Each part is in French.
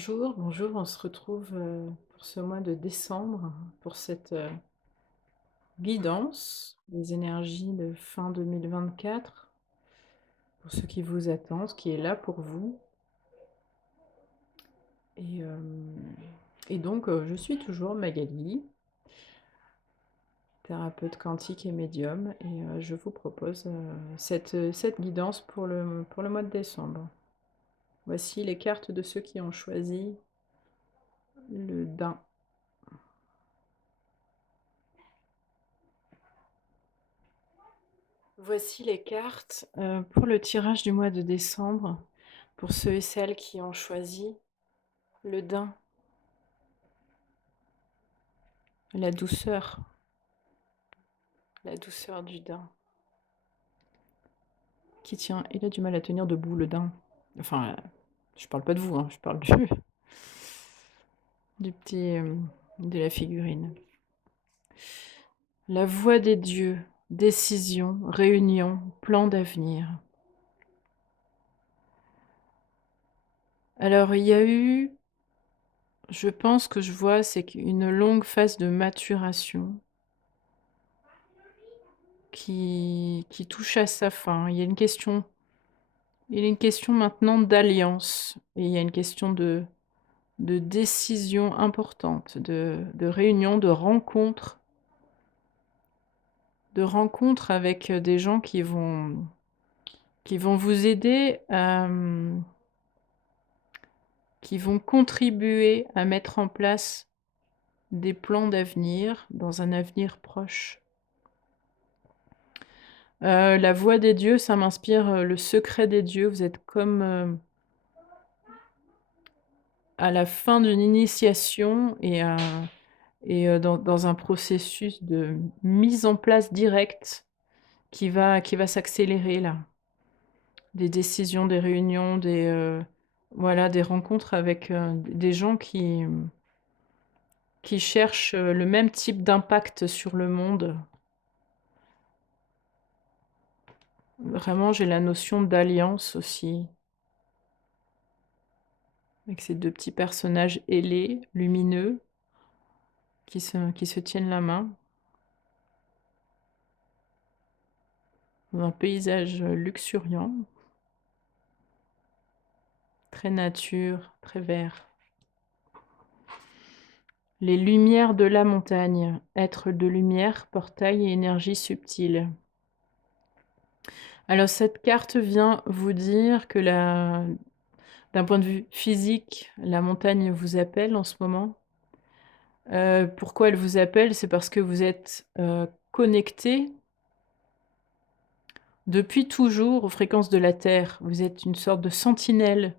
Bonjour, bonjour, on se retrouve pour ce mois de décembre, pour cette guidance des énergies de fin 2024, pour ce qui vous attend, ce qui est là pour vous. Et, euh, et donc, je suis toujours Magali, thérapeute quantique et médium, et je vous propose cette guidance pour le mois de décembre. Voici les cartes de ceux qui ont choisi le daim. Voici les cartes pour le tirage du mois de décembre, pour ceux et celles qui ont choisi le daim, la douceur du daim. Qui tient, il a du mal à tenir debout le daim. Enfin, je parle pas de vous, hein, je parle du petit, de la figurine. La voix des dieux, décision, réunion, plan d'avenir. Alors, il y a eu, je pense que je vois, c'est qu'une longue phase de maturation qui touche à sa fin. Il y a une question maintenant d'alliance et il y a une question de décision importante, de réunion, de rencontre avec des gens qui vont vous aider qui vont contribuer à mettre en place des plans d'avenir dans un avenir proche. La voix des dieux, ça m'inspire le secret des dieux. Vous êtes comme à la fin d'une initiation et dans un processus de mise en place directe qui va s'accélérer là. Des décisions, des réunions, voilà, des rencontres avec des gens qui cherchent le même type d'impact sur le monde. Vraiment, j'ai la notion d'alliance aussi, avec ces deux petits personnages ailés, lumineux, qui se tiennent la main, dans un paysage luxuriant, très nature, très vert. Les lumières de la montagne, être de lumière, portail et énergie subtile. Alors cette carte vient vous dire que d'un point de vue physique, la montagne vous appelle en ce moment. Pourquoi elle vous appelle? C'est parce que vous êtes connecté depuis toujours aux fréquences de la Terre. Vous êtes une sorte de sentinelle,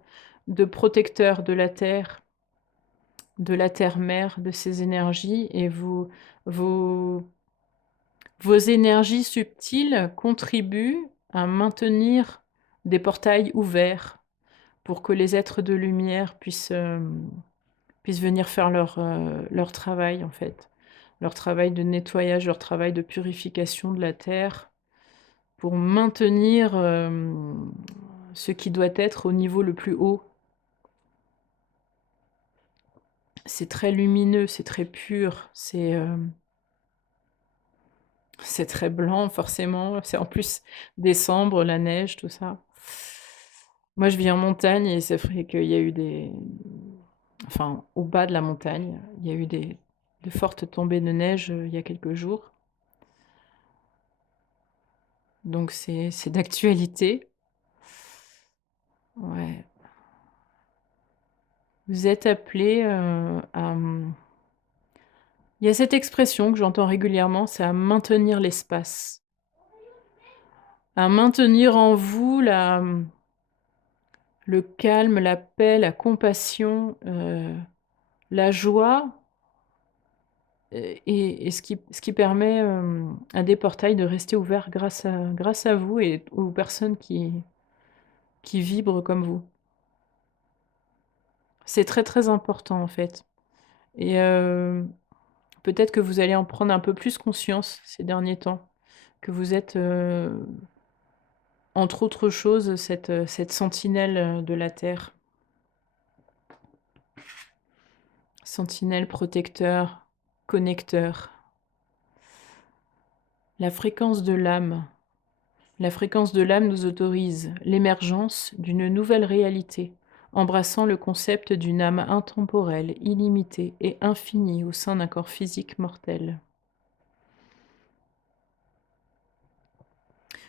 de protecteur de la Terre-Mère, de ses énergies, et vos, vos énergies subtiles contribuent à maintenir des portails ouverts pour que les êtres de lumière puissent venir faire leur travail, en fait. Leur travail de nettoyage, leur travail de purification de la terre, pour maintenir ce qui doit être au niveau le plus haut. C'est très lumineux, c'est très pur, c'est très blanc forcément. C'est en plus décembre, la neige, tout ça. Moi, je vis en montagne et c'est vrai qu'il y a eu enfin, au bas de la montagne, il y a eu de fortes tombées de neige il y a quelques jours. Donc c'est d'actualité. Ouais. Vous êtes appelé il y a cette expression que j'entends régulièrement, c'est à maintenir l'espace. À maintenir en vous le calme, la paix, la compassion, la joie, et ce qui permet à des portails de rester ouverts grâce à vous et aux personnes qui vibrent comme vous. C'est très très important en fait. Et peut-être que vous allez en prendre un peu plus conscience ces derniers temps, que vous êtes, entre autres choses, cette sentinelle de la Terre. sentinelle, protecteur, connecteur. La fréquence de l'âme. La fréquence de l'âme nous autorise l'émergence d'une nouvelle réalité, embrassant le concept d'une âme intemporelle, illimitée et infinie au sein d'un corps physique mortel.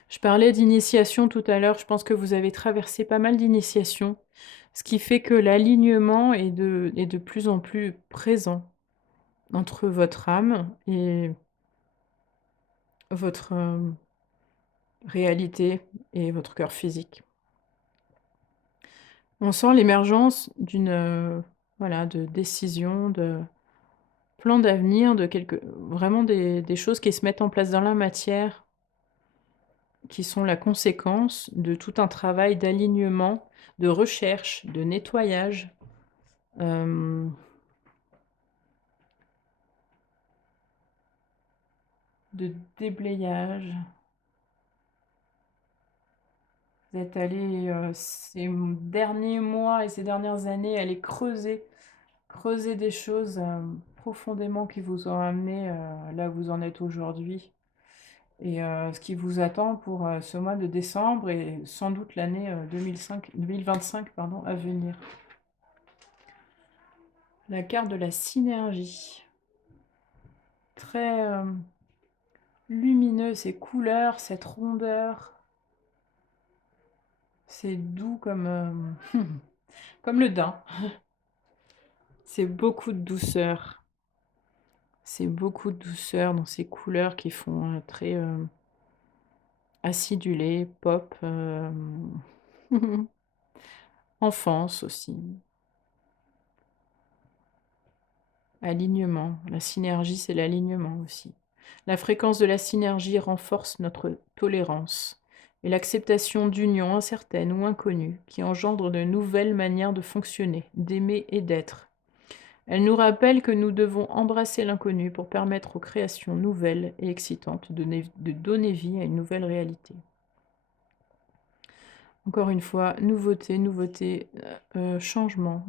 Je parlais d'initiation tout à l'heure, je pense que vous avez traversé pas mal d'initiations, ce qui fait que l'alignement est de plus en plus présent entre votre âme et votre réalité et votre corps physique. On sent l'émergence d'une voilà, de décision, de plan d'avenir, de vraiment des choses qui se mettent en place dans la matière, qui sont la conséquence de tout un travail d'alignement, de recherche, de nettoyage, hem, de déblayage. Vous êtes allés, ces derniers mois et ces dernières années, aller creuser des choses, profondément qui vous ont amené, là où vous en êtes aujourd'hui et ce qui vous attend pour, ce mois de décembre et sans doute l'année, 2025 pardon, à venir. La carte de la synergie. Très, lumineux, ces couleurs, cette rondeur. C'est doux comme, comme le daim. C'est beaucoup de douceur. C'est beaucoup de douceur dans ces couleurs qui font, très, acidulé, pop, enfance aussi. Alignement. La synergie, c'est l'alignement aussi. La fréquence de la synergie renforce notre tolérance et l'acceptation d'unions incertaines ou inconnues qui engendrent de nouvelles manières de fonctionner, d'aimer et d'être. Elle nous rappelle que nous devons embrasser l'inconnu pour permettre aux créations nouvelles et excitantes de donner vie à une nouvelle réalité. Encore une fois, nouveauté, changement,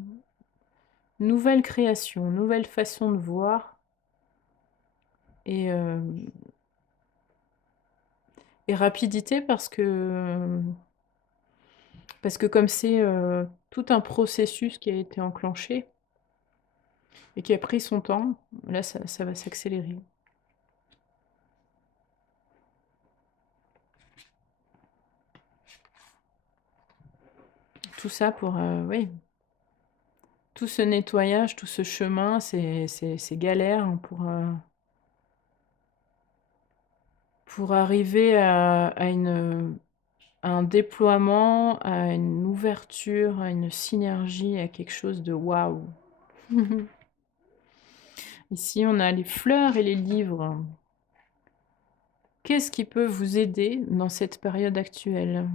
nouvelle création, nouvelle façon de voir et rapidité parce que comme c'est, tout un processus qui a été enclenché et qui a pris son temps, là ça va s'accélérer. Tout ça pour, oui, tout ce nettoyage, tout ce chemin, ces galères, hein, pour arriver à un déploiement, à une ouverture, à une synergie, à quelque chose de waouh! Ici, on a les fleurs et les livres. Qu'est-ce qui peut vous aider dans cette période actuelle?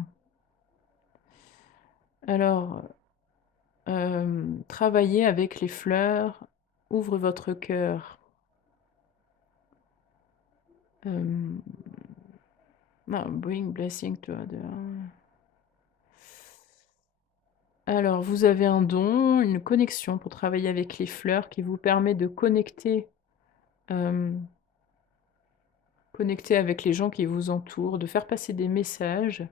Alors, travailler avec les fleurs ouvre votre cœur. Hem, bring blessing to others. Alors, vous avez un don, une connexion pour travailler avec les fleurs qui vous permet de hem, connecter avec les gens qui vous entourent, de faire passer des messages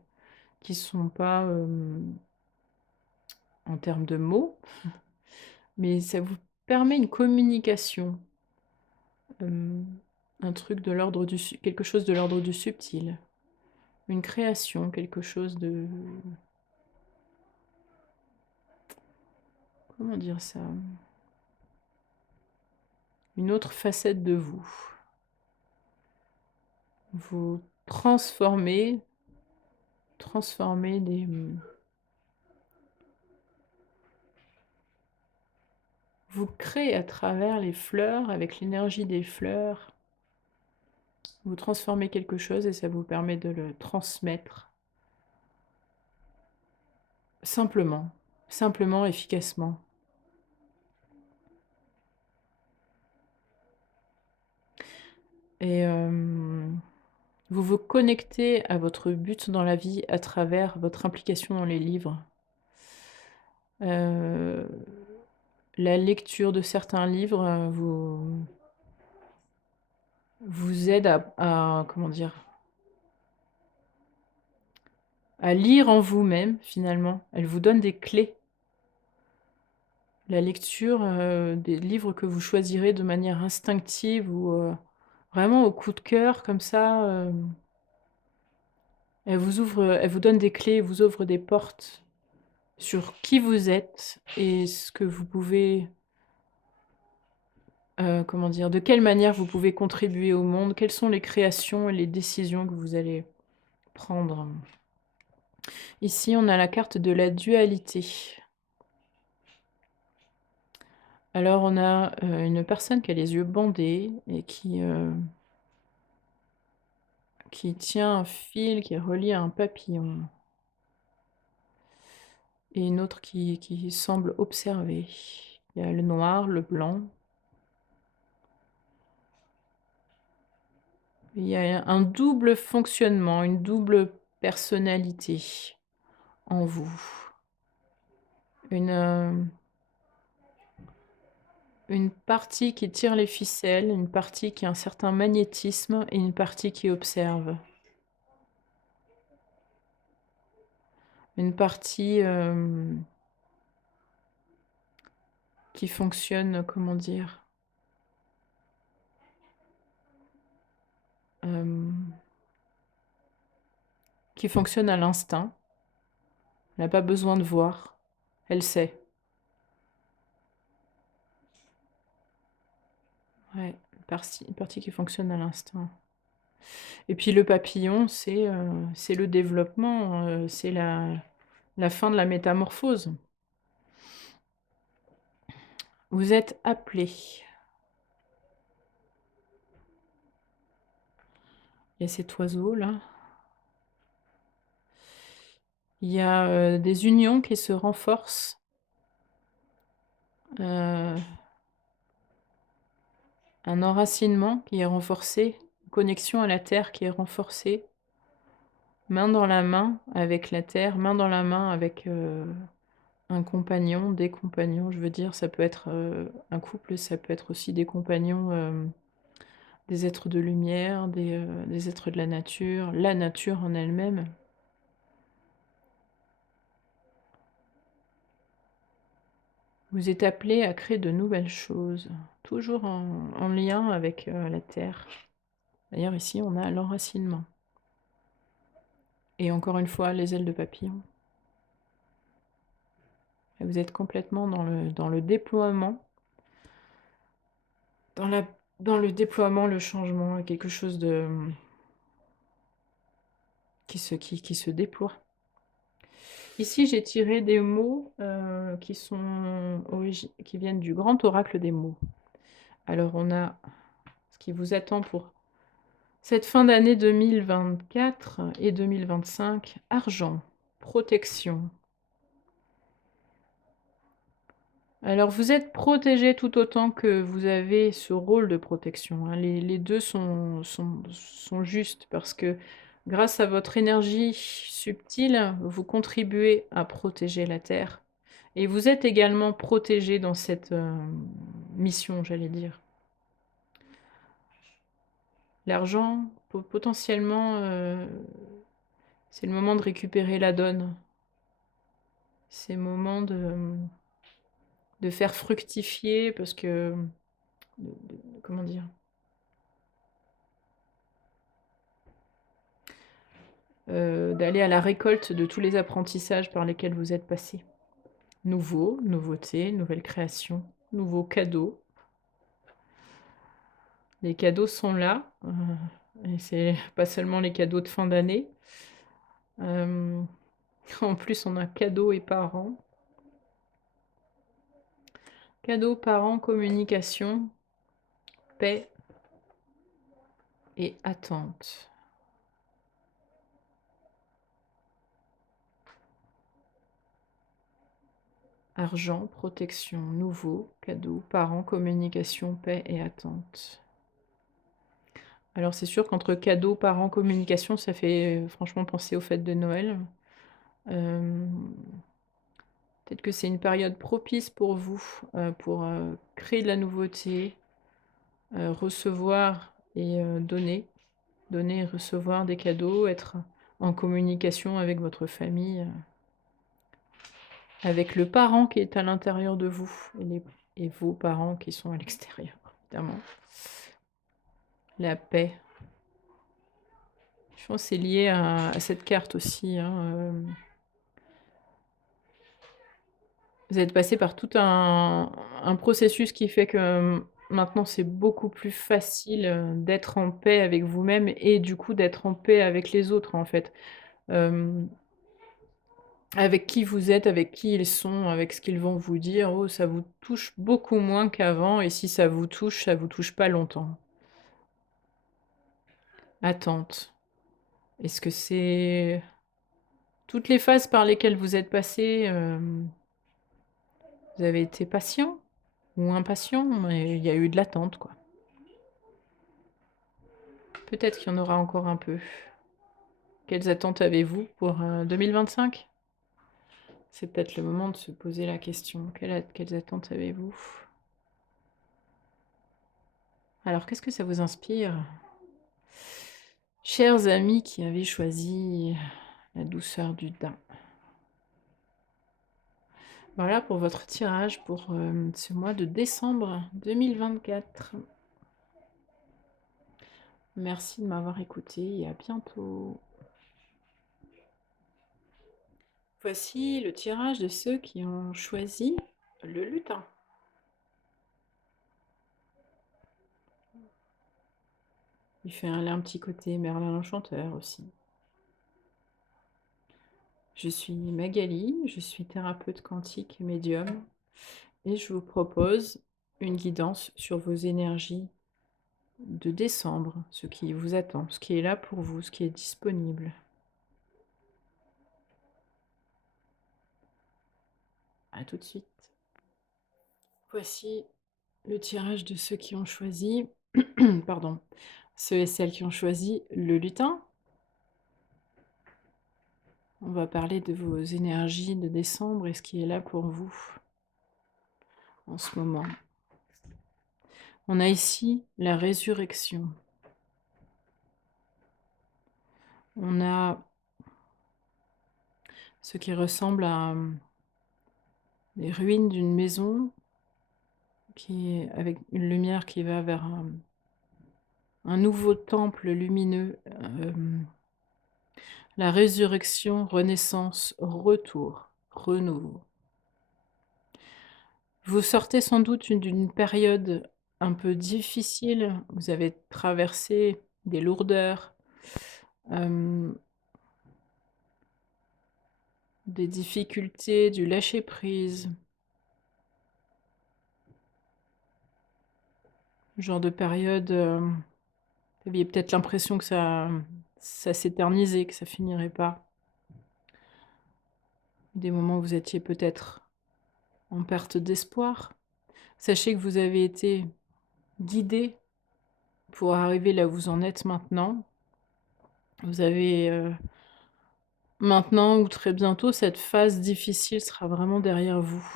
qui sont pas, en termes de mots, mais ça vous permet une communication, hem, un truc de l'ordre quelque chose de l'ordre du subtil, une création, quelque chose de comment dire ça? Une autre facette de vous. Vous transformez vous créez à travers les fleurs, avec l'énergie des fleurs, vous transformez quelque chose et ça vous permet de le transmettre simplement, simplement, efficacement. Et vous vous connectez à votre but dans la vie à travers votre implication dans les livres. Heu la lecture de certains livres, vous aide à comment dire? À lire en vous-même, finalement. Elle vous donne des clés. La lecture, des livres que vous choisirez de manière instinctive ou, vraiment au coup de cœur comme ça, elle vous donne des clés, vous ouvre des portes sur qui vous êtes et ce que vous pouvez, comment dire? De quelle manière vous pouvez contribuer au monde, quelles sont les créations et les décisions que vous allez prendre. Ici, on a la carte de la dualité. Alors on a, une personne qui a les yeux bandés et qui tient un fil qui est relié à un papillon et une autre qui semble observer. Il y a le noir, le blanc. Il y a un double fonctionnement, une double personnalité en vous. Une, une partie qui tire les ficelles, une partie qui a un certain magnétisme et une partie qui observe. Une partie, qui fonctionne, comment dire? Hem, qui fonctionne à l'instinct. Elle n'a pas besoin de voir, elle sait. Ouais, une partie qui fonctionne à l'instinct. Et puis le papillon, c'est le développement, c'est la fin de la métamorphose. Vous êtes appelé. Il y a cet oiseau-là. Il y a, des unions qui se renforcent. Heu, un enracinement qui est renforcé, une connexion à la terre qui est renforcée. Main dans la main avec la terre, main dans la main avec, un compagnon, des compagnons, je veux dire, ça peut être, un couple, ça peut être aussi des compagnons, des êtres de lumière, des êtres de la nature en elle-même. Vous êtes appelés à créer de nouvelles choses, toujours en lien avec, la terre. D'ailleurs ici on a l'enracinement et encore une fois les ailes de papillon. Et vous êtes complètement dans le déploiement, dans la dans le déploiement, le changement, quelque chose de qui se déploie. Ici, j'ai tiré des mots, qui viennent du grand oracle des mots. Alors on a ce qui vous attend pour cette fin d'année 2024 et 2025: argent, protection. Alors vous êtes protégés tout autant que vous avez ce rôle de protection, hein. Les 2 sont justes parce que grâce à votre énergie subtile, vous contribuez à protéger la terre et vous êtes également protégés dans cette, mission, j'allais dire. L'argent, potentiellement, c'est le moment de récupérer la donne. C'est le moment de faire fructifier parce que, comment dire? D'aller à la récolte de tous les apprentissages par lesquels vous êtes passés. Nouveautés, nouvelles créations, nouveaux cadeaux. Les cadeaux sont là, et c'est pas seulement les cadeaux de fin d'année. Hem, en plus, on a cadeaux et parents. Cadeaux, parents, communication, paix et attente. Argent, protection, nouveau, cadeaux, parents, communication, paix et attente. Alors c'est sûr qu'entre cadeaux, parents, communication, ça fait, franchement penser aux fêtes de Noël. Hem, Peut-être que c'est une période propice pour vous, pour, créer de la nouveauté, recevoir et donner. Donner et recevoir des cadeaux, être en communication avec votre famille, avec le parent qui est à l'intérieur de vous et vos parents qui sont à l'extérieur, évidemment. La paix. Je pense que c'est lié à cette carte aussi, hein, vous êtes passé par tout un processus qui fait que, maintenant c'est beaucoup plus facile, d'être en paix avec vous-même et du coup d'être en paix avec les autres, en fait. Hem Avec qui vous êtes, avec qui ils sont, avec ce qu'ils vont vous dire, oh, ça vous touche beaucoup moins qu'avant et si ça vous touche pas longtemps. Attente. Est-ce que c'est toutes les phases par lesquelles vous êtes passé, vous avez été patient ou impatient, mais il y a eu de l'attente, quoi. Peut-être qu'il y en aura encore un peu. Quelles attentes avez-vous pour, 2025? C'est peut-être le moment de se poser la question. Quelles attentes avez-vous? Alors, qu'est-ce que ça vous inspire? Chers amis qui avez choisi la douceur du daim. Voilà pour votre tirage pour, ce mois de décembre 2024. Merci de m'avoir écouté et à bientôt. Voici le tirage de ceux qui ont choisi le lutin. Il fait un petit côté Merlin l'Enchanteur aussi. Je suis Magali, je suis thérapeute quantique et médium et je vous propose une guidance sur vos énergies de décembre, ce qui vous attend, ce qui est là pour vous, ce qui est disponible. À tout de suite. Voici le tirage de ceux qui ont choisi, pardon, ceux et celles qui ont choisi le lutin. On va parler de vos énergies de décembre et ce qui est là pour vous en ce moment. On a ici la résurrection. On a ce qui ressemble à les ruines d'une maison qui est avec une lumière qui va vers un nouveau temple lumineux. La résurrection, renaissance, retour, renouveau. Vous sortez sans doute d'une période un peu difficile. Vous avez traversé des lourdeurs, des difficultés, du lâcher-prise. Genre de période, vous aviez peut-être l'impression que ça s'éternisait, que ça finirait pas. Des moments où vous étiez peut-être en perte d'espoir. Sachez que vous avez été guidé pour arriver là où vous en êtes maintenant. Vous avez, maintenant ou très bientôt, cette phase difficile sera vraiment derrière vous.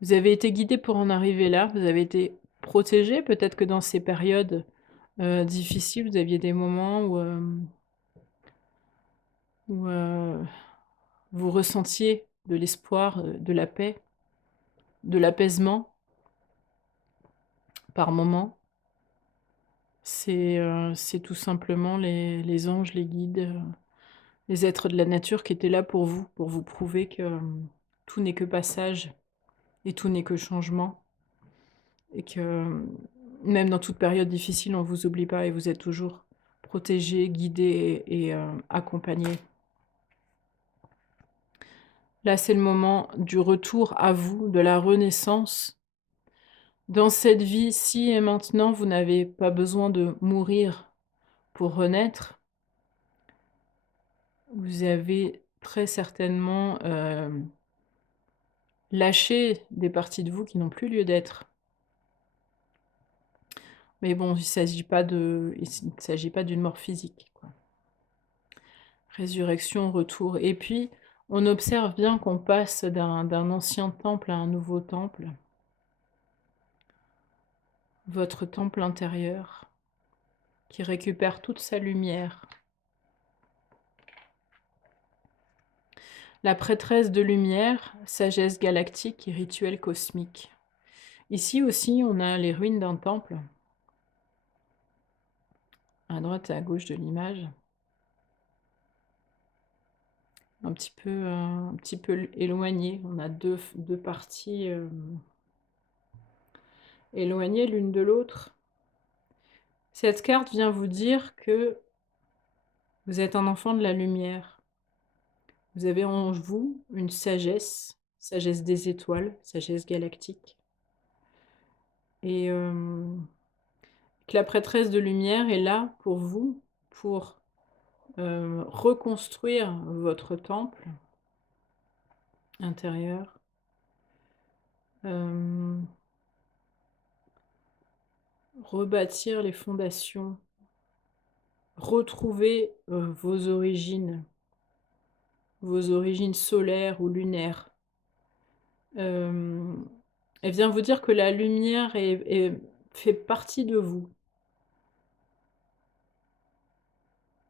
Vous avez été guidé pour en arriver là, vous avez été protégé. Peut-être que dans ces périodes, difficiles, vous aviez des moments où vous ressentiez de l'espoir, de la paix, de l'apaisement par moments. C'est tout simplement les anges, les guides, les êtres de la nature qui étaient là pour vous prouver que, tout n'est que passage et tout n'est que changement et que, même dans toute période difficile, on vous oublie pas et vous êtes toujours protégés, guidés et accompagnés. Là, c'est le moment du retour à vous, de la renaissance. Dans cette vie, ici et maintenant, vous n'avez pas besoin de mourir pour renaître. Vous avez très certainement, lâché des parties de vous qui n'ont plus lieu d'être. Mais bon, il s'agit pas d'une mort physique, quoi. Résurrection, retour et puis On observe bien qu'on passe d'un ancien temple à un nouveau temple, votre temple intérieur, qui récupère toute sa lumière. La prêtresse de lumière, sagesse galactique et rituel cosmique. Ici aussi, on a les ruines d'un temple, à droite et à gauche de l'image. Un petit peu éloignées. On a deux parties éloignées l'une de l'autre. Cette carte vient vous dire que vous êtes un enfant de la lumière. Vous avez en vous une sagesse, sagesse des étoiles, sagesse galactique. Et que la prêtresse de lumière est là pour vous, pour reconstruire votre temple intérieur. Rebâtir les fondations, retrouver vos origines solaires ou lunaires. Elle vient vous dire que la lumière fait partie de vous.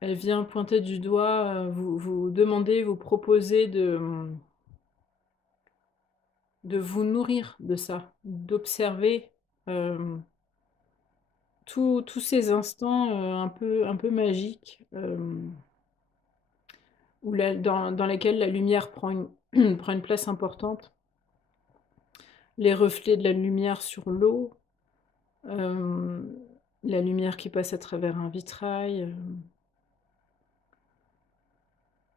Elle vient pointer du doigt, vous demander, vous proposer de vous nourrir de ça, d'observer tous ces instants un peu magiques dans lesquels la lumière prend prend une place importante. Les reflets de la lumière sur l'eau, la lumière qui passe à travers un vitrail,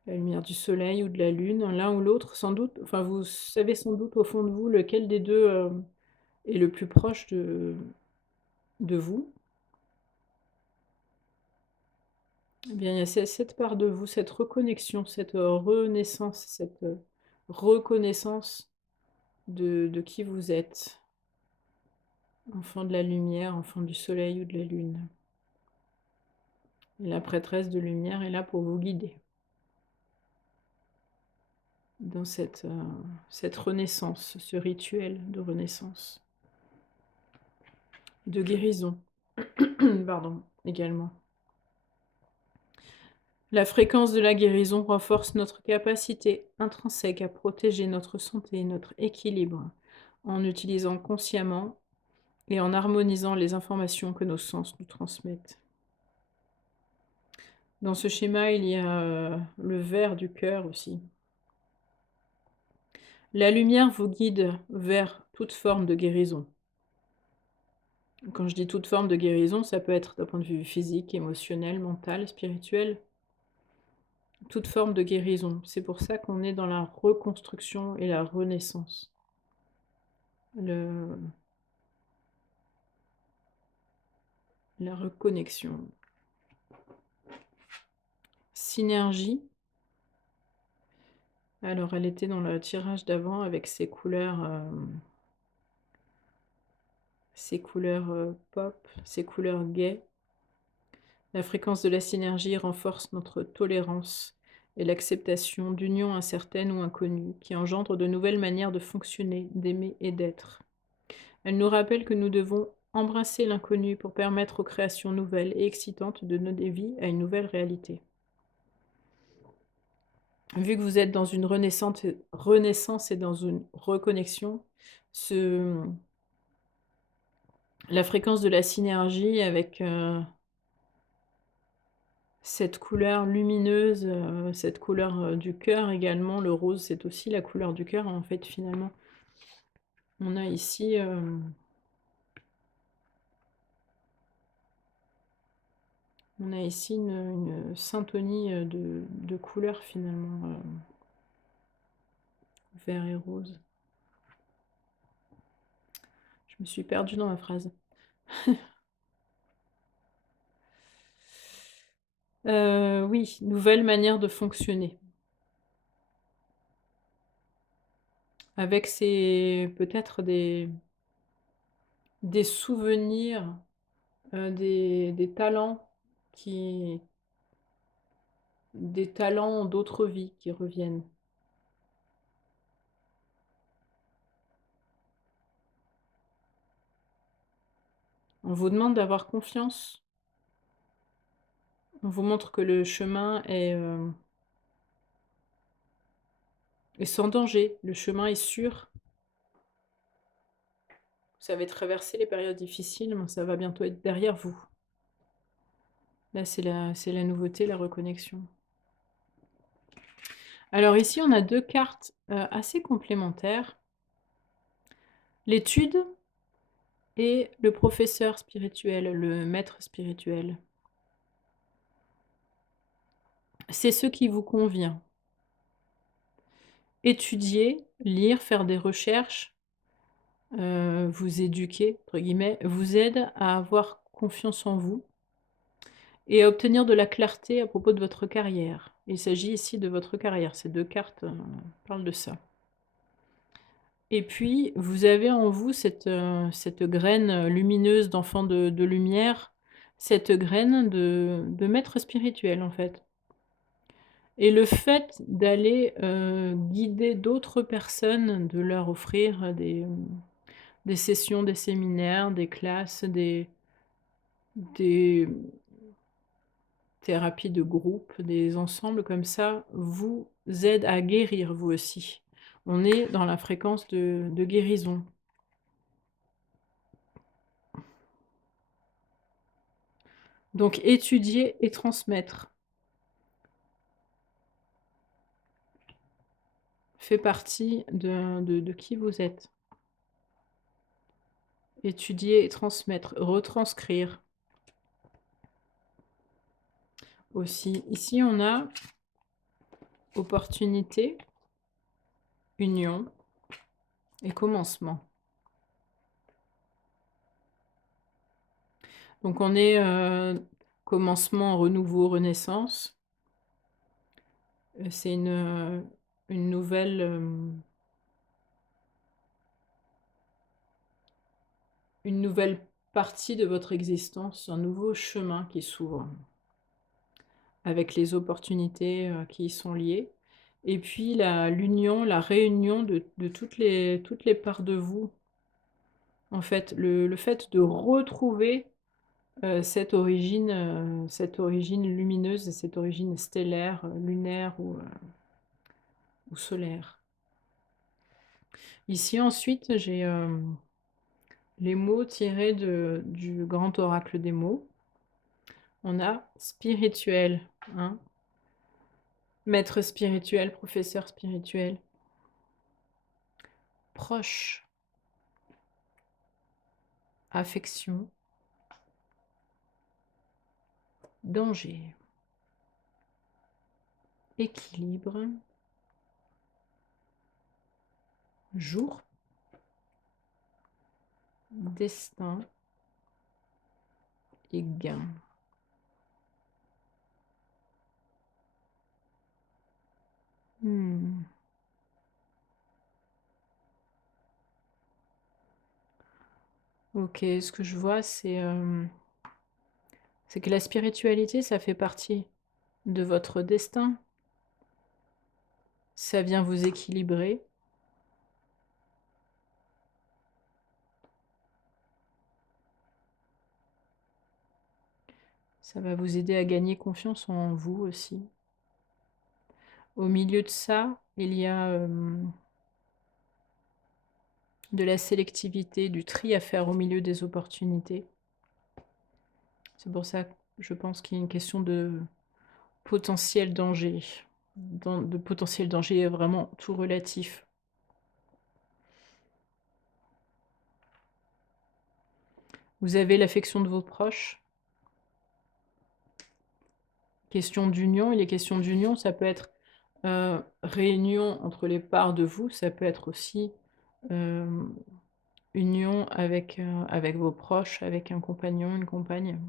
la lumière du soleil ou de la lune, l'un ou l'autre, sans doute. Enfin, vous savez sans doute au fond de vous lequel des deux est le plus proche de vous. Eh bien, il y a cette part de vous, cette reconnexion, cette renaissance, cette reconnaissance de qui vous êtes. Enfant de la lumière, enfant du soleil ou de la lune. Et la prêtresse de lumière est là pour vous guider dans cette renaissance, ce rituel de renaissance, de guérison, pardon, également. La fréquence de la guérison renforce notre capacité intrinsèque à protéger notre santé et notre équilibre en utilisant consciemment et en harmonisant les informations que nos sens nous transmettent. Dans ce schéma, il y a le vert du cœur aussi. La lumière vous guide vers toute forme de guérison. Quand je dis toute forme de guérison, ça peut être d'un point de vue physique, émotionnel, mental, spirituel. Toute forme de guérison. C'est pour ça qu'on est dans la reconstruction et la renaissance. La reconnexion. Synergie. Alors, elle était dans le tirage d'avant avec ses couleurs pop, ses couleurs gaies. La fréquence de la synergie renforce notre tolérance et l'acceptation d'unions incertaines ou inconnues qui engendrent de nouvelles manières de fonctionner, d'aimer et d'être. Elle nous rappelle que nous devons embrasser l'inconnu pour permettre aux créations nouvelles et excitantes de donner vie à une nouvelle réalité. Vu que vous êtes dans une renaissance et dans une reconnexion, la fréquence de la synergie avec cette couleur lumineuse, cette couleur du cœur également, le rose c'est aussi la couleur du cœur en fait finalement. On a ici une syntonie de couleurs finalement, vert et rose. Je me suis perdue dans ma phrase. Oui, nouvelle manière de fonctionner. Avec peut-être des souvenirs, des talents des talents d'autres vies qui reviennent. On vous demande d'avoir confiance. On vous montre que le chemin est sans danger, le chemin est sûr. Vous avez traversé les périodes difficiles, mais ça va bientôt être derrière vous. Là, c'est la nouveauté, la reconnexion. Alors ici, on a 2 cartes, assez complémentaires. L'étude et le professeur spirituel, le maître spirituel. C'est ce qui vous convient. Étudier, lire, faire des recherches, vous éduquer, entre guillemets, vous aide à avoir confiance en vous et à obtenir de la clarté à propos de votre carrière. Il s'agit ici de votre carrière. Ces 2 cartes, parlent de ça. Et puis, vous avez en vous cette graine, lumineuse d'enfant de lumière, cette graine de maître spirituel, en fait. Et le fait d'aller, guider d'autres personnes, de leur offrir des sessions, des séminaires, des classes, des thérapies de groupe, des ensembles comme ça, vous aide à guérir vous aussi. On est dans la fréquence de guérison. Donc étudier et transmettre fait partie de qui vous êtes. Étudier et transmettre, retranscrire aussi. Ici, on a opportunité, union et commencement. Donc on est commencement, renouveau, renaissance. C'est une nouvelle, une nouvelle partie de votre existence, un nouveau chemin qui s'ouvre avec les opportunités qui y sont liées. Et puis l'union, la réunion de toutes les parts de vous. En fait, le fait de retrouver cette origine lumineuse et cette origine stellaire, lunaire ou solaire. Ici ensuite, j'ai les mots tirés du grand oracle des mots. On a spirituel, hein, maître spirituel, professeur spirituel, proche, affection, danger, équilibre, jour, destin et gain. Ok, ce que je vois, c'est que la spiritualité, ça fait partie de votre destin. Ça vient vous équilibrer. Ça va vous aider à gagner confiance en vous aussi. Au milieu de ça, il y a de la sélectivité, du tri à faire au milieu des opportunités. C'est pour ça que je pense qu'il y a une question de potentiel danger. De potentiel danger vraiment tout relatif. Vous avez l'affection de vos proches. Question d'union. Et les questions d'union, ça peut être réunion entre les parts de vous. Ça peut être aussi union avec vos proches, avec un compagnon, une compagne.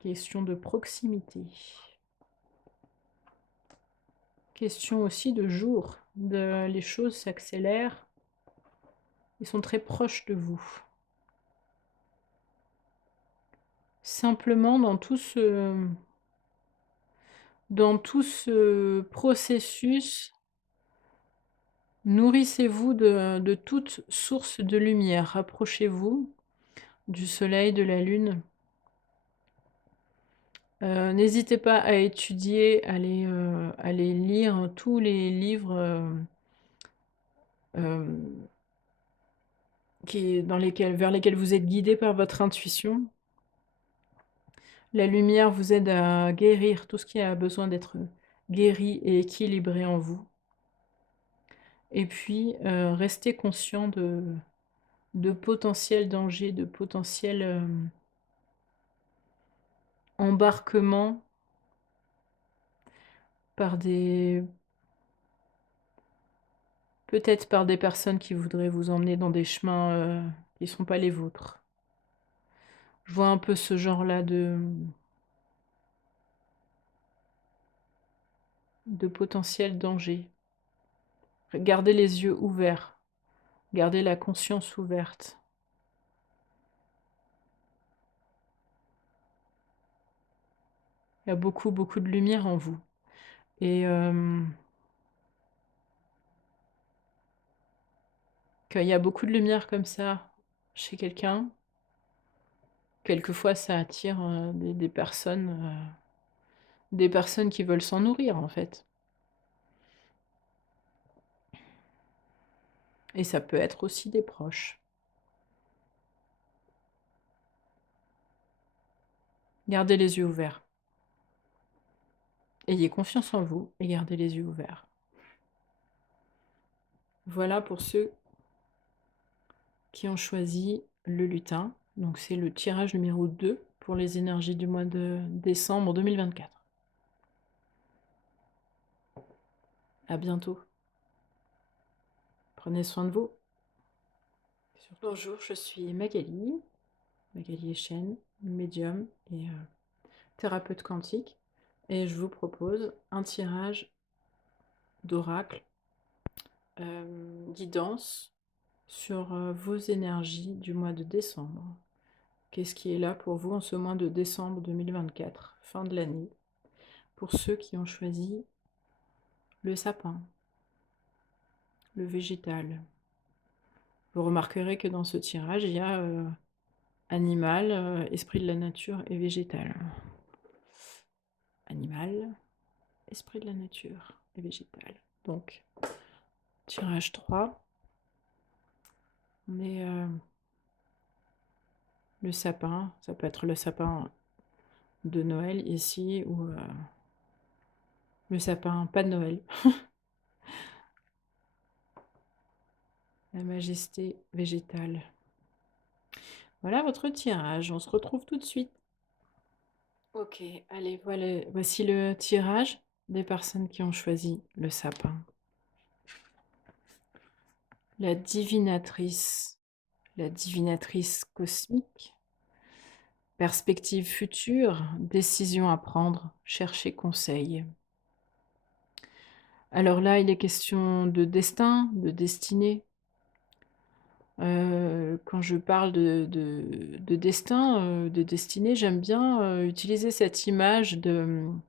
Question de proximité. Question aussi de jour. Les choses s'accélèrent. Ils sont très proches de vous. Simplement, dans tout ce processus Nourrissez-vous de toute source de lumière. Rapprochez-vous du soleil, de la lune. N'hésitez pas à étudier, à aller lire tous les livres, hem, vers lesquels vous êtes guidé par votre intuition. La lumière vous aide à guérir tout ce qui a besoin d'être guéri et équilibré en vous. Et puis, restez conscient de potentiels dangers, de potentiels, embarquements par des peut-être par des personnes qui voudraient vous emmener dans des chemins, qui ne sont pas les vôtres. Je vois un peu ce genre-là de potentiel danger. Gardez les yeux ouverts, gardez la conscience ouverte. Il y a beaucoup, beaucoup de lumière en vous et quand il y a beaucoup de lumière comme ça chez quelqu'un, quelquefois ça attire, des personnes qui veulent s'en nourrir, en fait, et ça peut être aussi des proches. Gardez les yeux ouverts. Ayez confiance en vous et gardez les yeux ouverts. Voilà pour ceux qui ont choisi le lutin. Donc c'est le tirage numéro 2 pour les énergies du mois de décembre 2024. À bientôt. Prenez soin de vous. Bonjour, je suis Magali Echen, médium et thérapeute quantique. Et je vous propose un tirage d'oracle, guidance sur vos énergies du mois de décembre. Qu'est-ce qui est là pour vous en ce mois de décembre 2024, fin de l'année, pour ceux qui ont choisi le sapin, le végétal. Vous remarquerez que dans ce tirage, il y a animal, esprit de la nature et végétal. Animal, esprit de la nature et végétal. Donc, tirage 3, on est le sapin, ça peut être le sapin de Noël ici ou le sapin pas de Noël. La majesté végétale. Voilà votre tirage, on se retrouve tout de suite. Ok, allez, voilà, voici le tirage des personnes qui ont choisi le sapin. La divinatrice cosmique, perspective future, décision à prendre, chercher conseil. Alors là, il est question de destin, de destinée. Quand je parle de destin, de destinée, j'aime bien utiliser cette image d'un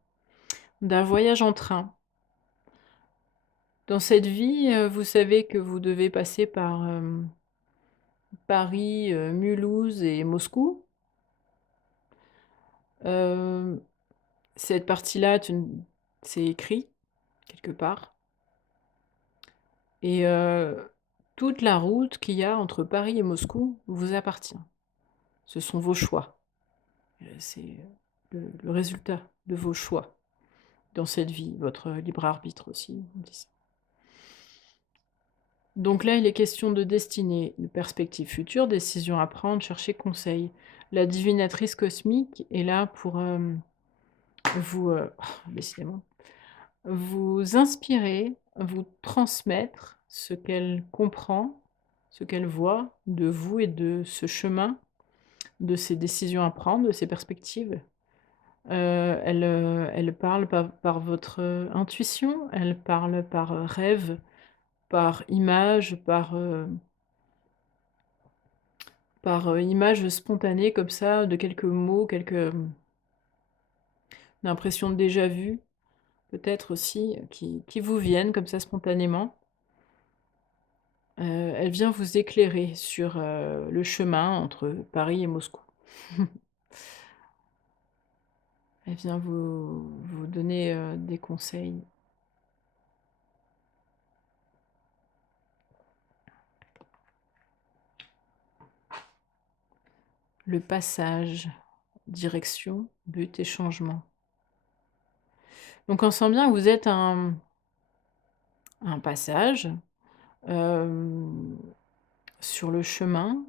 voyage en train. Dans cette vie, vous savez que vous devez passer par Paris, Mulhouse et Moscou. Cette partie-là, c'est écrit quelque part. Et toute la route qu'il y a entre Paris et Moscou vous appartient. Ce sont vos choix. C'est le résultat de vos choix dans cette vie, votre libre arbitre aussi, on dit ça. Donc là, il est question de destinée, de perspective future, décision à prendre, chercher conseil. La divinatrice cosmique est là pour vous, décidément, vous inspirer, vous transmettre ce qu'elle comprend, ce qu'elle voit de vous et de ce chemin, de ces décisions à prendre, de ces perspectives. Elle parle par votre intuition, elle parle par rêve, par image, par image spontanée comme ça, de quelques mots, quelques impressions de déjà vu, peut-être aussi, qui vous viennent comme ça spontanément. Elle vient vous éclairer sur, le chemin entre Paris et Moscou. Elle vient vous donner, des conseils. Le passage, direction, but et changement. Donc on sent bien que vous êtes à un passage, hem, sur le chemin,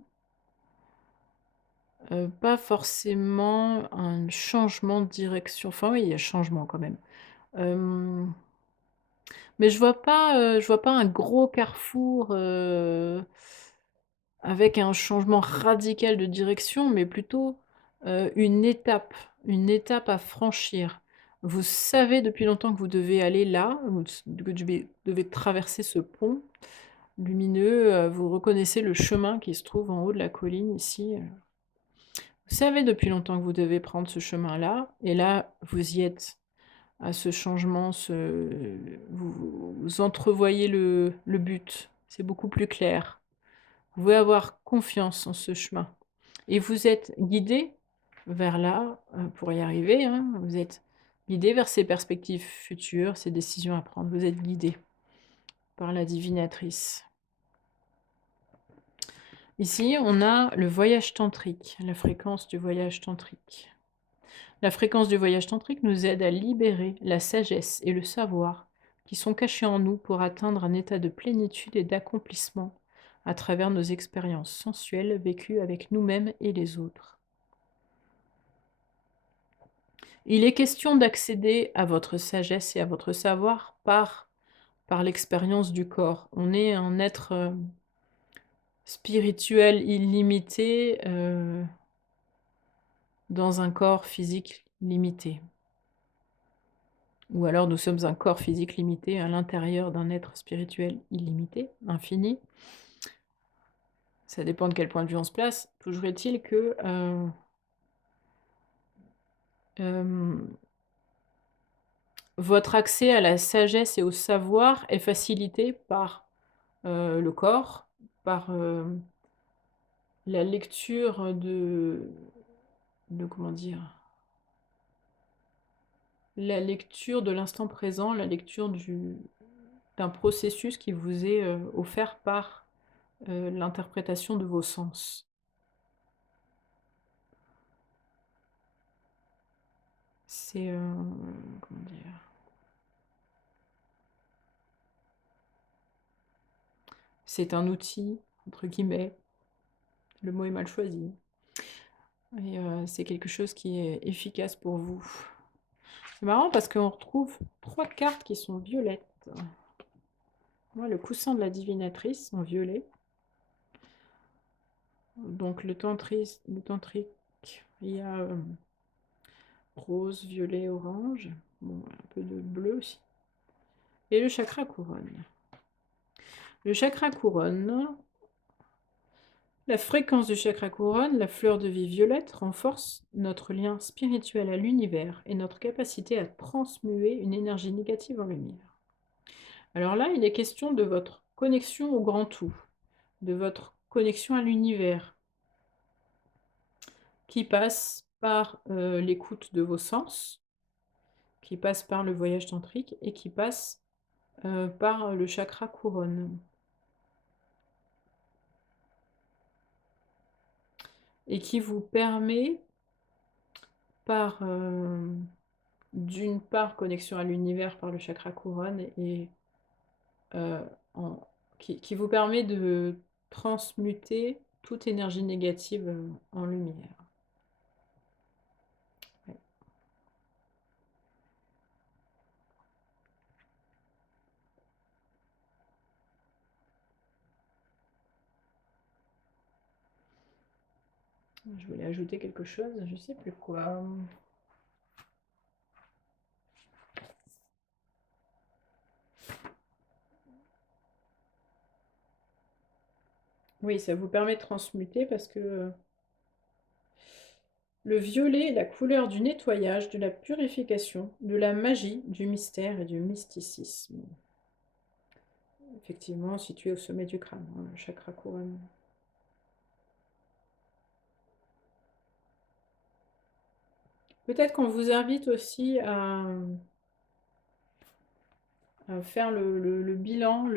pas forcément un changement de direction. Enfin oui, il y a changement quand même. Hem, mais je vois pas un gros carrefour, avec un changement radical de direction, mais plutôt, une étape à franchir. Vous savez depuis longtemps que vous devez aller là, ou que vous devez traverser ce pont lumineux, vous reconnaissez le chemin qui se trouve en haut de la colline ici. Vous savez depuis longtemps que vous devez prendre ce chemin-là et là, vous y êtes à ce changement, vous entrevoyez le but, c'est beaucoup plus clair. Vous pouvez avoir confiance en ce chemin et vous êtes guidé vers là, pour y arriver, hein. Vous êtes guidé vers ces perspectives futures, ces décisions à prendre. Vous êtes guidé par la divinatrice. Ici, on a le voyage tantrique, la fréquence du voyage tantrique. La fréquence du voyage tantrique nous aide à libérer la sagesse et le savoir qui sont cachés en nous pour atteindre un état de plénitude et d'accomplissement à travers nos expériences sensuelles vécues avec nous-mêmes et les autres. Il est question d'accéder à votre sagesse et à votre savoir par l'expérience du corps. On est un être spirituel illimité dans un corps physique limité. Ou alors nous sommes un corps physique limité à l'intérieur d'un être spirituel illimité, infini. Ça dépend de quel point de vue on se place. Toujours est-il que votre accès à la sagesse et au savoir est facilité par le corps, par la lecture de comment dire? La lecture de l'instant présent, la lecture d'un processus qui vous est offert par l'interprétation de vos sens. C'est, comment dire? C'est un outil, entre guillemets, le mot est mal choisi et c'est quelque chose qui est efficace pour vous. C'est marrant parce qu'on retrouve 3 cartes qui sont violettes. Moi, le coussin de la divinatrice en violet. Donc le tantrique, il y a, rose, violet, orange, bon, un peu de bleu aussi et le chakra couronne. Le chakra couronne, la fréquence du chakra couronne, la fleur de vie violette, renforce notre lien spirituel à l'univers et notre capacité à transmuer une énergie négative en lumière. Alors là, il est question de votre connexion au grand tout, de votre connexion à l'univers, qui passe par l'écoute de vos sens, qui passe par le voyage tantrique et qui passe par le chakra couronne. Et qui vous permet, par d'une part connexion à l'univers par le chakra couronne et euh, en- qui vous permet de transmuter toute énergie négative en lumière. Ouais. Je voulais ajouter quelque chose, je sais plus quoi. Oui, ça vous permet de transmuter parce que le violet est la couleur du nettoyage, de la purification, de la magie, du mystère et du mysticisme. effectivement situé au sommet du crâne, hein, le chakra couronne. Peut-être qu'on vous invite aussi à faire le bilan,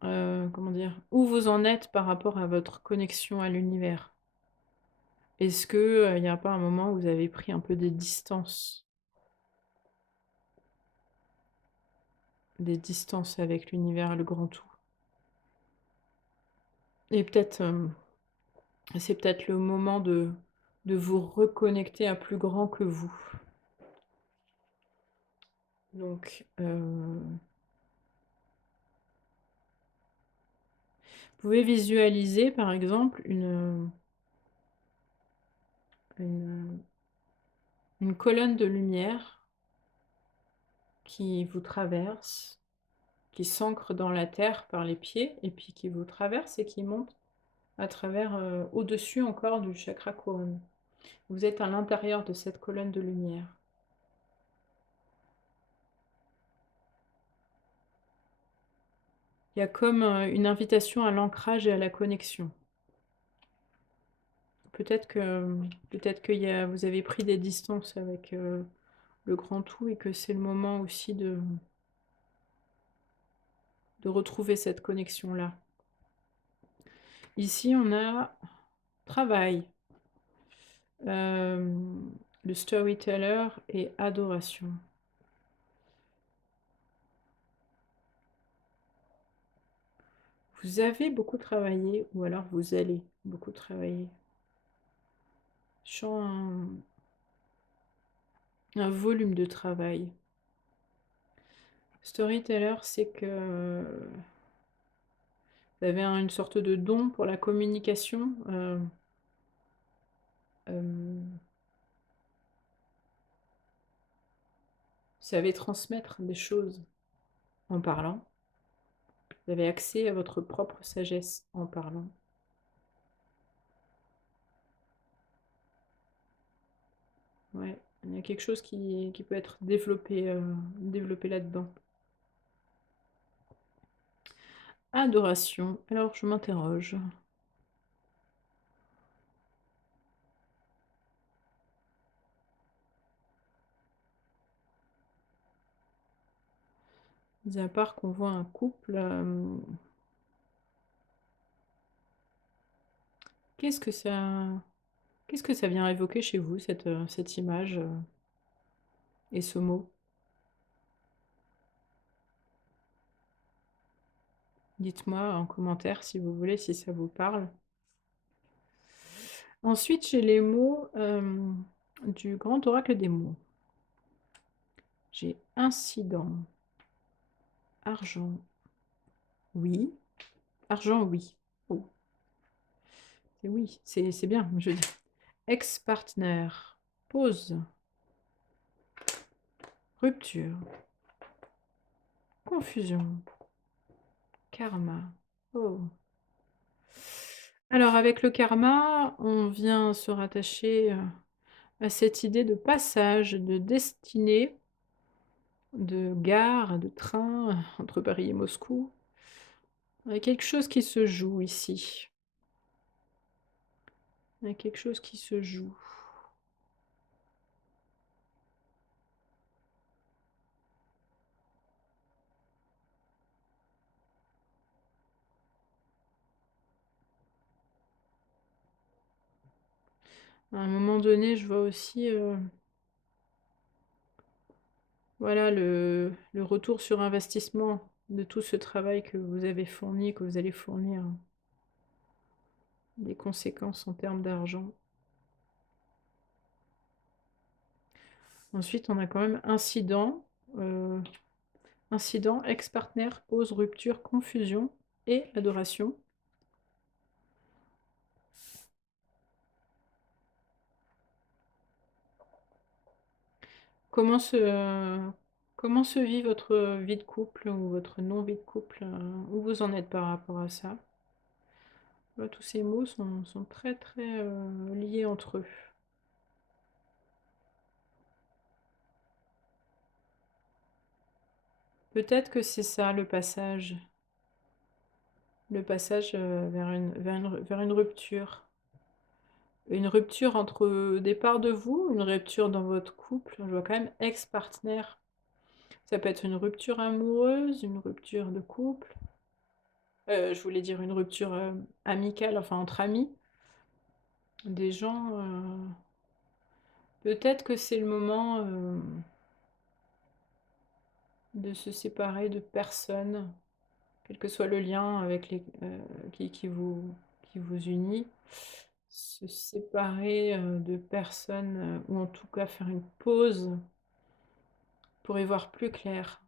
comment dire? Où vous en êtes par rapport à votre connexion à l'univers. Est-ce que, il n'y a pas un moment où vous avez pris un peu des distances avec l'univers, le grand tout? Et peut-être, c'est peut-être le moment de vous reconnecter à plus grand que vous. Donc, vous pouvez visualiser, par exemple, une, une colonne de lumière qui vous traverse, qui s'ancre dans la terre par les pieds et puis qui vous traverse et qui monte à travers, au-dessus encore du chakra couronne. Vous êtes à l'intérieur de cette colonne de lumière. Il y a comme, une invitation à l'ancrage et à la connexion. Peut-être que peut-être qu'il y a vous avez pris des distances avec, le grand tout et que c'est le moment aussi de retrouver cette connexion-là. Ici, on a travail, le storyteller et adoration. Vous avez beaucoup travaillé ou alors vous allez beaucoup travailler. Je sens un volume de travail. Storyteller, c'est que vous avez une sorte de don pour la communication. Vous savez transmettre des choses en parlant. Vous avez accès à votre propre sagesse en parlant. Ouais, il y a quelque chose qui peut être développé là-dedans. Adoration. Alors, je m'interroge. Mis à part qu'on voit un couple, qu'est-ce que ça qu'est-ce que ça vient évoquer chez vous, cette image, et ce mot? Dites-moi en commentaire si vous voulez, si ça vous parle. Ensuite, j'ai les mots, du grand oracle des mots. J'ai incident, argent, oui, argent, oui. Oh, c'est oui, c'est bien, je dis. Ex-partner, pause, rupture, confusion, karma. Oh. Alors avec le karma, on vient se rattacher, à cette idée de passage, de destinée, de gare, de train entre Paris et Moscou. Il y a quelque chose qui se joue ici. Il y a quelque chose qui se joue. À un moment donné, je vois aussi, voilà le retour sur investissement de tout ce travail que vous avez fourni, que vous allez fournir, des conséquences en termes d'argent. Ensuite, on a quand même incident, incident, ex-partenaire, pause, rupture, confusion et adoration. Comment comment se vit votre vie de couple ou votre non-vie de couple? Où vous en êtes par rapport à ça? Là, tous ces mots sont très, très, liés entre eux. peut-être que c'est ça le passage. Le passage, vers une rupture. Une rupture entre des parts de vous, une rupture dans votre couple. Je vois quand même ex-partenaire. Ça peut être une rupture amoureuse, une rupture de couple. Je voulais dire une rupture, amicale, enfin entre amis. Des gens, peut-être que c'est le moment, de se séparer de personnes, quel que soit le lien avec les qui vous unit. Se séparer, de personnes, ou en tout cas faire une pause pour y voir plus clair.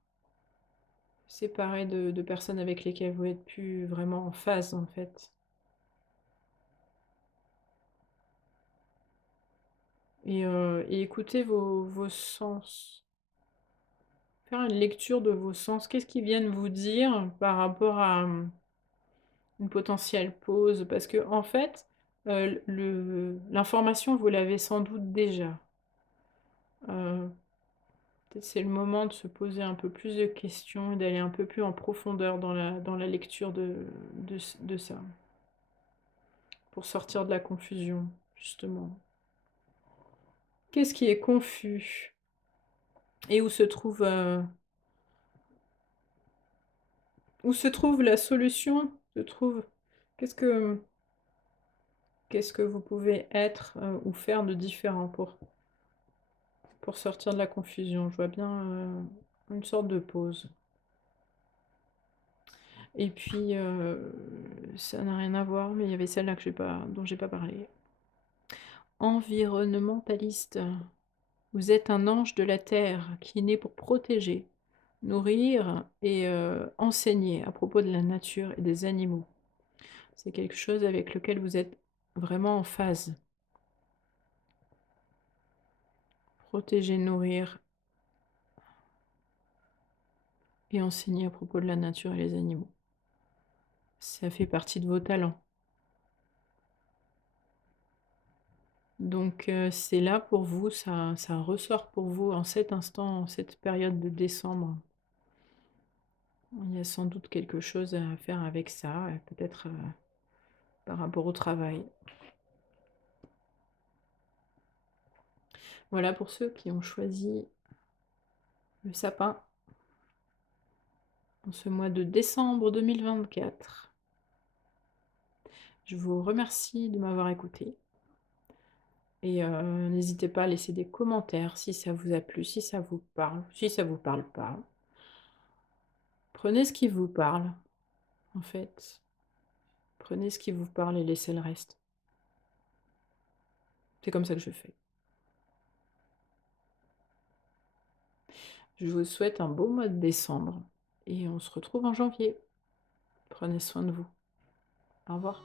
Séparer de personnes avec lesquelles vous êtes plus vraiment en phase, en fait. Et écouter vos sens. Faire une lecture de vos sens. Qu'est-ce qu'ils viennent vous dire par rapport à, une potentielle pause? Parce que en fait, l'information, vous l'avez sans doute déjà. Heu, Peut-être c'est le moment de se poser un peu plus de questions et d'aller un peu plus en profondeur dans la lecture de ça, pour sortir de la confusion, justement. Qu'est-ce qui est confus? Et où se trouve la solution? Se trouve qu'est-ce que qu'est-ce que vous pouvez être, ou faire de différent pour sortir de la confusion? Je vois bien, une sorte de pause. Et puis, ça n'a rien à voir, mais il y avait celle-là que j'ai pas dont j'ai pas parlé. Environnementaliste. Vous êtes un ange de la terre qui est né pour protéger, nourrir et enseigner à propos de la nature et des animaux. C'est quelque chose avec lequel vous êtes vraiment en phase. Protéger, nourrir et enseigner à propos de la nature et les animaux. Ça fait partie de vos talents. Donc c'est là pour vous, ça ressort pour vous en cet instant, en cette période de décembre. Il y a sans doute quelque chose à faire avec ça, peut-être, par rapport au travail. Voilà pour ceux qui ont choisi le sapin en ce mois de décembre 2024. Je vous remercie de m'avoir écouté et n'hésitez pas à laisser des commentaires si ça vous a plu, si ça vous parle, si ça vous parle pas. Prenez ce qui vous parle, en fait. Prenez ce qui vous parle et laissez le reste. C'est comme ça que je fais. Je vous souhaite un beau mois de décembre et on se retrouve en janvier. Prenez soin de vous. Au revoir.